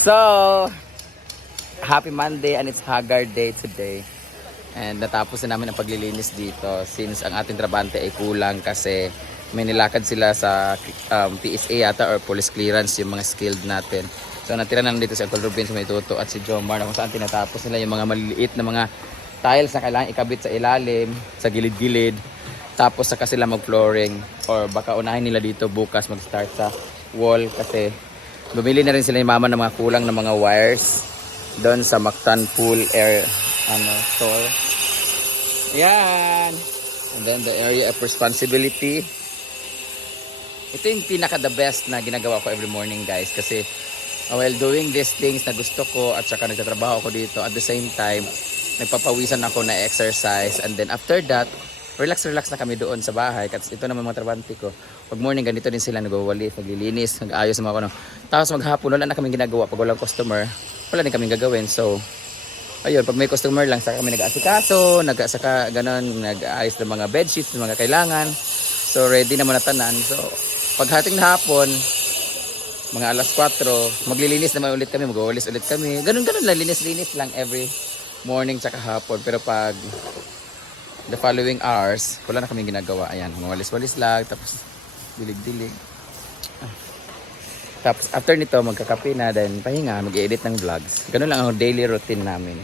So, happy Monday and it's Haggard Day today. And natapos na namin ang paglilinis dito since ang ating trabante ay kulang kasi may nilakad sila sa um, PSA yata or police clearance yung mga skilled natin. So natira na lang dito si Uncle Ruben, si May Tuto at si Jomar na kung saan tinatapos nila yung mga maliliit na mga tiles na kailangan ikabit sa ilalim, sa gilid-gilid. Tapos saka sila mag-flooring or baka unahin nila dito bukas mag-start sa wall kasi bumili na rin sila ni mama ng mga kulang na mga wires doon sa Mactan Pool Air ano, store. Yan. And then the area of responsibility. Ito yung pinaka the best na ginagawa ko every morning guys kasi uh, while doing these things na gusto ko at saka nagtatrabaho ako dito at the same time nagpapawisan ako na exercise and then after that relax relax na kami doon sa bahay. Kasi ito naman mga trabante ko. Pag morning ganito din sila. Nagwawalis naglilinis nag-ayos ng mga ano. Tapos maghapon wala na kaming ginagawa. Pag walang customer wala din kaming gagawin. So ayun pag may customer lang saka kami nag-aasikaso nag saka ganon nag-ayos ng mga bedsheets ng mga kailangan. So ready na muna tanan so paghating na hapon mga alas 4 maglilinis naman ulit kami magwawalis ulit kami. Ganun ganun lang linis-linis lang every morning tsaka hapon. Pero pag the following hours wala na kaming ginagawa. Ayan mawalis-walis lang tapos dilig-dilig. Tapos after nito magkakape na then pahinga mag-edit ng vlogs. Ganun lang ang daily routine namin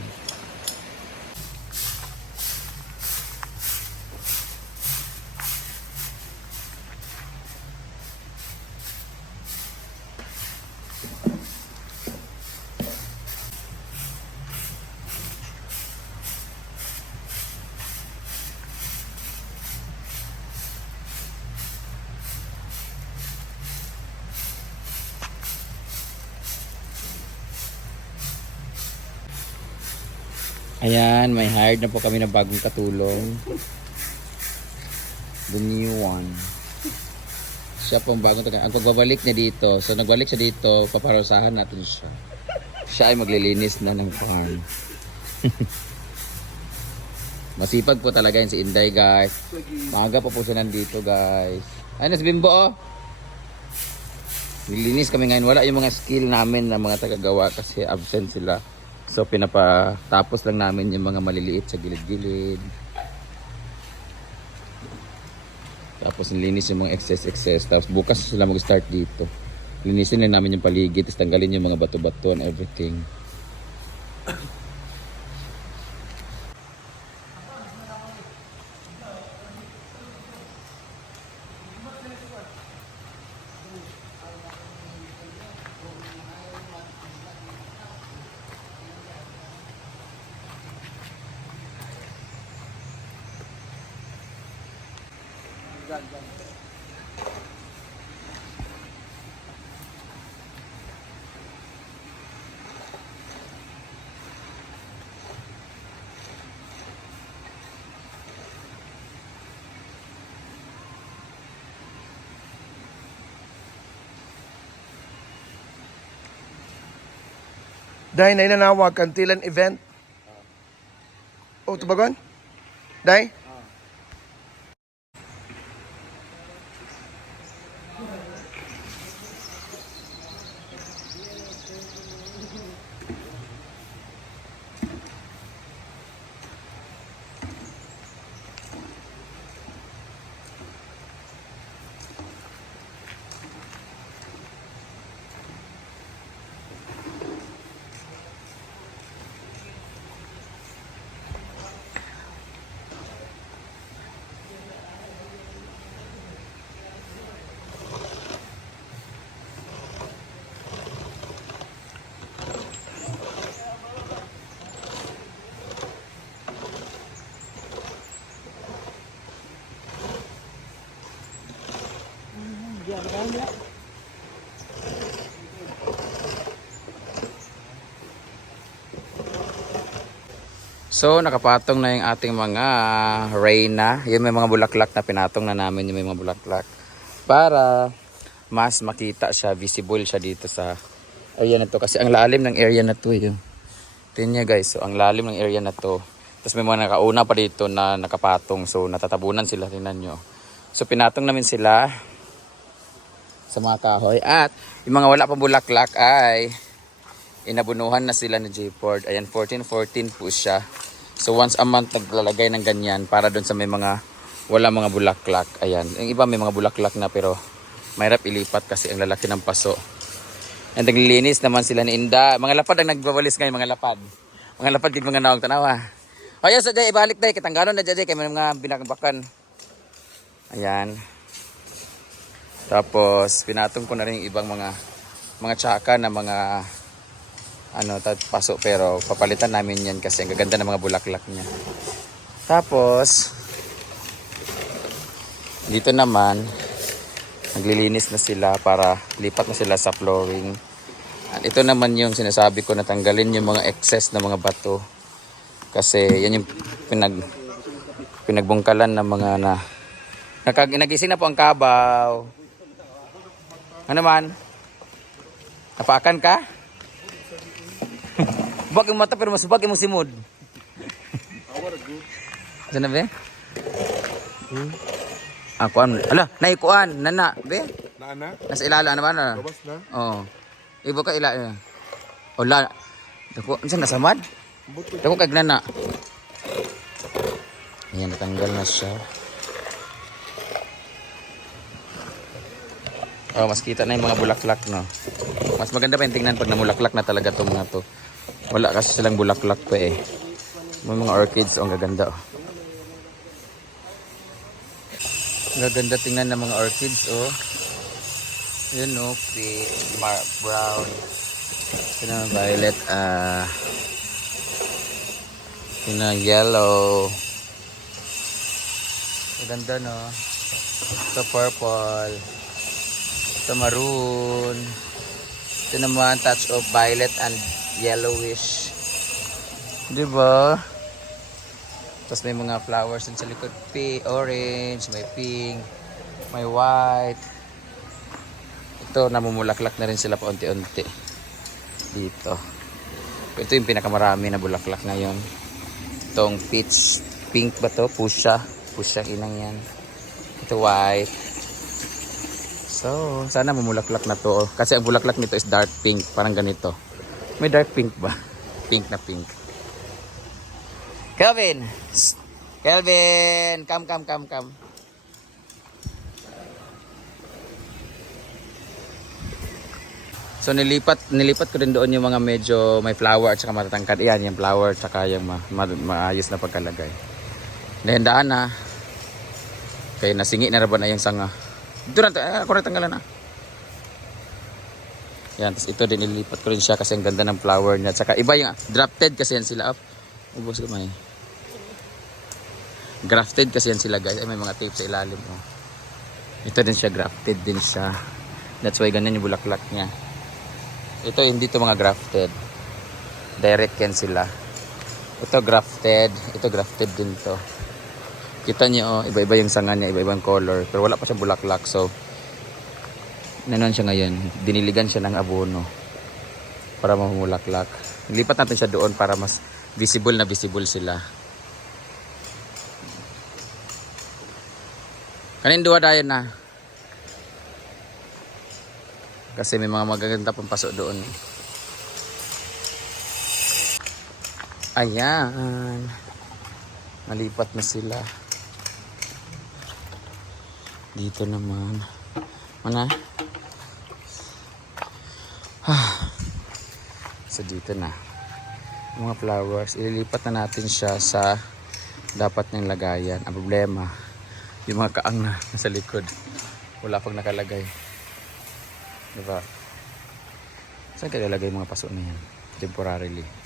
Ayan, may hired na po kami ng bagong katulong. The new one. Siya po ang bagong taga. Ang pagbabalik niya dito, so nagbalik siya dito, paparusahan natin siya. Siya ay maglilinis na ng farm. Masipag po talaga yun si Inday, guys. Maaga pa po siya nandito, guys. Ayun si Bimbo, oh. Nilinis kami ngayon. Wala yung mga skill namin na mga tagagawa kasi absent sila. So pinapatapos lang namin yung mga maliliit sa gilid-gilid. Tapos nilinis yung mga excess-excess. Tapos bukas sila mag-start dito. Linisin na namin yung paligid. Tapos tanggalin yung mga bato-bato and everything. Dahil na inanawag kantilan event. O, tubagon? Dahil? So nakapatong na yung ating mga reyna. Yung may mga bulaklak na pinatong na namin yung may mga bulaklak. Para mas makita siya, visible siya dito sa area na to. Kasi ang lalim ng area na to yun. Tingnan niya guys, so ang lalim ng area na to. Tapos may mga nakauna pa dito na nakapatong. So natatabunan sila, tingnan nyo. So pinatong namin sila sa mga kahoy. At yung mga wala pang bulaklak ay inabunuhan na sila ni J-Port. Ayan, 14-14 po siya. So once a month naglalagay ng ganyan para doon sa may mga wala mga bulaklak. Ayan. Yung iba may mga bulaklak na pero mahirap ilipat kasi ang lalaki ng paso. And naglilinis naman sila ni Inda. Mga lapad ang nagbabalis ngayon, mga lapad. Mga lapad gid mga nawag tanawa. Sa day ibalik day kitangganon na day kay mga binakabakan. Ayan. Tapos pinatong ko na rin yung ibang mga mga tsaka na mga ano paso pero papalitan namin yan kasi ang gaganda ng mga bulaklak niya. Tapos dito naman naglilinis na sila para lipat na sila sa flooring. At ito naman yung sinasabi ko na tanggalin yung mga excess na mga bato. Kasi yan yung pinag pinagbungkalan ng mga na Nakag nagising na po ang kabaw. Ano man? Napakan ka? Bag yung mata pero mas bag yung simod. Saan na be? Ah, kuan. Ala, naikuan, nana, be? Naana? Nasa ilala na ba na? Labas na? Oo. Ibo ka ila. eh. Ola. Dako, unsa nasamad? Dako kag nana. Ayan, natanggal na siya. Oh, mas kita na yung mga bulaklak, no? Mas maganda pa yung tingnan pag namulaklak na talaga itong mga to. Wala kasi silang bulaklak pa eh. May mga orchids, oh, ang gaganda, oh. Gaganda tingnan ng mga orchids, oh. Yun, oh, pink, brown. Ito na, violet, ah... ito na, yellow. Maganda, no? Ito, purple. Ito, maroon. Ito naman, touch of violet and yellowish. Di ba? Tapos may mga flowers din sa likod. Pink, orange, may pink, may white. Ito, namumulaklak na rin sila paunti-unti. Dito. Ito yung pinakamarami na bulaklak ngayon. Itong peach, pink ba to? Pusha. Pusha inang yan. Ito white. So, sana mamulaklak na to. Kasi ang bulaklak nito is dark pink. Parang ganito. May dark pink ba? Pink na pink. Kelvin! Kelvin! Come, come, come, come. So nilipat nilipat ko rin doon yung mga medyo may flower at saka matatangkad. Yan, yung flower at saka yung ma, ma, maayos na pagkalagay. Nahendaan na. Kaya nasingi na raban na yung sanga. Ito na, ah, ako na tanggalan na. Yan, tapos ito din nilipat ko rin siya kasi ang ganda ng flower niya. At saka iba yung drafted kasi yan sila up. Ubus ko may. Grafted kasi yan sila guys. Ay, may mga tape sa ilalim. Oh. Ito din siya, grafted din siya. That's why ganyan yung bulaklak niya. Ito hindi to mga grafted. Direct yan sila. Ito grafted, ito grafted din to. Kita niyo oh, iba-iba yung sanga niya, iba-ibang color, pero wala pa siya bulaklak. So nanon siya ngayon, diniligan siya ng abono para mamulaklak. Lipat natin siya doon para mas visible na visible sila. Kanin duwa dayon na. Kasi may mga magaganda pang paso doon. Ayan. Malipat na sila. Dito naman. Mana? So dito na. Mga flowers. Ililipat na natin siya sa dapat niyang lagayan. Ang problema, yung mga kaang na nasa likod. Wala pang nakalagay. Diba? Saan kaya lalagay mga paso na yan? Temporarily.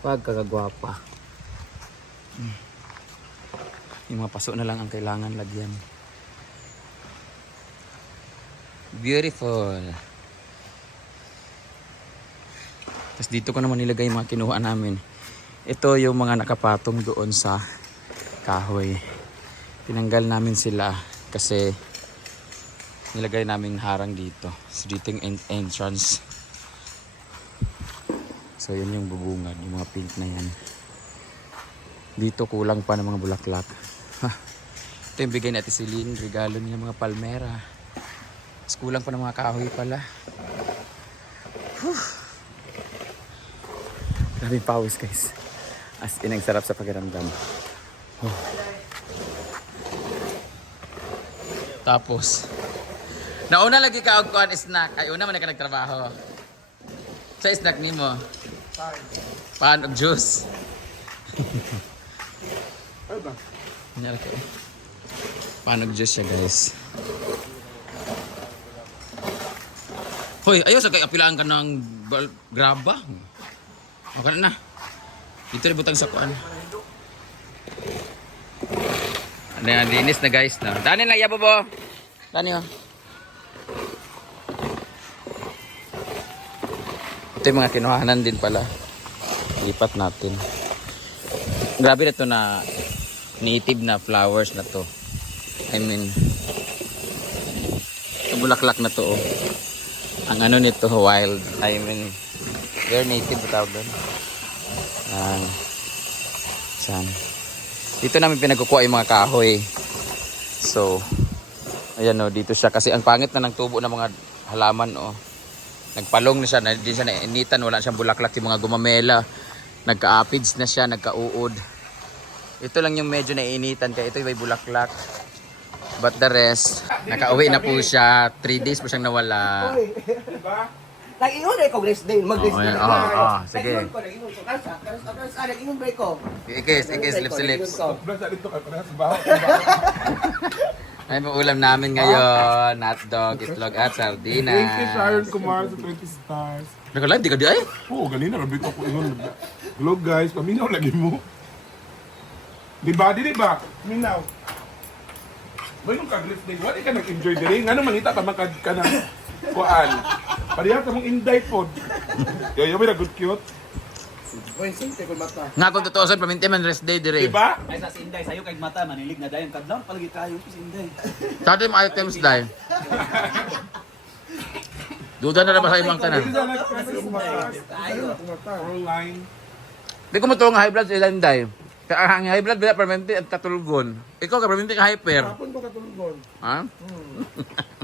Pagkakagwapa. Hmm. Yung mga paso na lang ang kailangan lagyan. Beautiful. Tapos dito ko naman nilagay yung mga kinuha namin. Ito yung mga nakapatong doon sa kahoy. Tinanggal namin sila kasi nilagay namin harang dito. So dito yung en- entrance. So yun yung bubungad, yung mga pink na yan. Dito kulang pa ng mga bulaklak. Ha. Ito yung bigay natin si Lynn, regalo niya mga palmera. Mas kulang pa ng mga kahoy pala. Whew. Grabe pawis guys. As in, ang sarap sa pakiramdam. Oh. Tapos, nauna lagi ka og kuan snack. Ay, una man ka nagtrabaho. Sa snack ni mo? Pan og juice. Ano ka? Pan og juice siya guys. Hoy, ayaw sa kay apilaan ka ng graba. O ka na. Dito rin butang sa kuan. Ano yan, linis na guys na. Dani na, yabo bo. Dani oh. Ito yung mga kinuhanan din pala. Lipat natin. Grabe na to na native na flowers na to. I mean, ito bulaklak na to oh. Ang ano nito, wild. I mean, very native tawag doon? Yan. Saan? Dito namin pinagkukuha yung mga kahoy. So, ayan o, dito siya. Kasi ang pangit na ng tubo ng mga halaman o. Nagpalong na siya, na, di siya nainitan, wala siyang bulaklak, yung mga gumamela. Nagka-apids na siya, nagka-uod. Ito lang yung medyo nainitan, kaya ito yung may bulaklak. But the rest, nakauwi na po siya. 3 days po siyang nawala. Nag-ingon na ikaw rest day, mag-rest Oo, day. yan. Oo, oo, sige. Nag-ingon ko, nag-ingon ko. Kansa, kansa, kansa, nag-ingon break ko. Ikis, ikis, lips to lips. Ko. Basta dito kayo parehas baho. Ay, ulam namin ngayon. Hotdog, itlog at sardinas. Thank you, Sharon Kumar sa 20 stars. Naka-live, di ka di ay? Oo, ganina, nabito ko ingon. Hello guys, paminaw lagi mo. Di ba? Di ba? Minaw. Ba yung kag-lift day? Wala ka nag-enjoy diri? Nga naman ita tamang kag ka ng kuan. Parehas ka mong inday pod. Yo, yo, may good cute. Boy, sinte ko mata. Nga kung totoo sa paminti man rest day dire. Di ba? Ay sa Sinday, sayo kay mata, manilig na dayon kadlaw, palagi kayo Sinday. Sa ating mga items dahil. Duda na naman sa ibang tanan. Online. Di ko matulong high blood sa ilan dahil. Kaya ang high blood bila permanente at katulgon. Ikaw ka permanente ka hyper. Hapon ko katulgon. Ha?